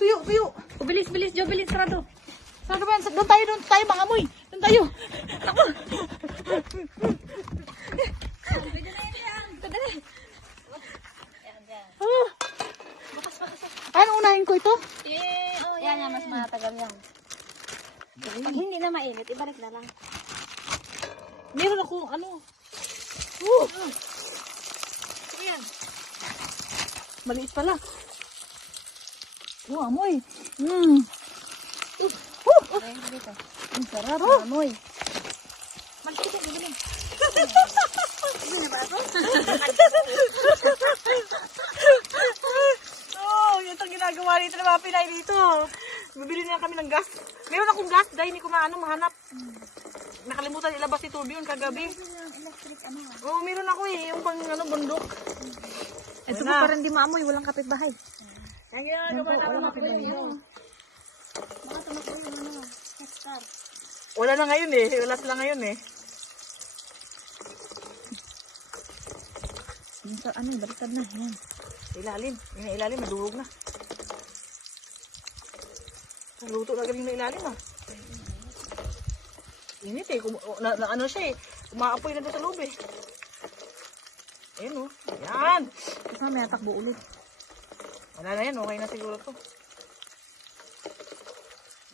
Tuyo, tuyo. O, bilis, bilis, Jo, bilis, sarado. Sarado ba yan? Doon tayo, mangamoy. Doon tayo. Ako. Pwede na yan. Kadali. Ah. Ano unahin ko ito? Yan, mas matagal yan. Pag hindi na mainit, ibalik na lang. Meron akong ano. Ayan. Maliit pala. Amoy. Ay, dito. Ang sarap, amoy. Maliit ito, bibiling. Hindi na ba ako? Yun ang ginagawa dito ng mga Pinay dito. Bibili na kami ng gas. Meron akong gas dahil hindi ko mahanap. Nakalimutan ilabas ni Turbi yun kagabi. Electric, ano? Oo, meron ako yung pang bundok. Ito po parang di maamoy, walang kapitbahay. Kaya ginagawa namin mga Pinay dito. Baka tumakbo yung ano, hectare. Wala na ngayon eh. Wala sila ngayon eh. Ano, baliktad na. Yan. Ilalim. Yung ilalim, nadurog na. Luto na galing na ilalim ah. Init eh. Ano siya eh. Umaapoy na doon sa loob eh. Ayan oh. Ayan. Kasama may atakbo ulit. Wala na yan. Okay na siguro to.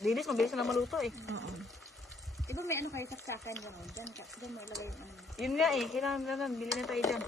Linis, mabilis na maluto eh. Oo. Diba may ano kayo saksakan gano'n? Diyan mo ilagay yung ano. Yun nga eh. Kailangan na. Bili na tayo dyan.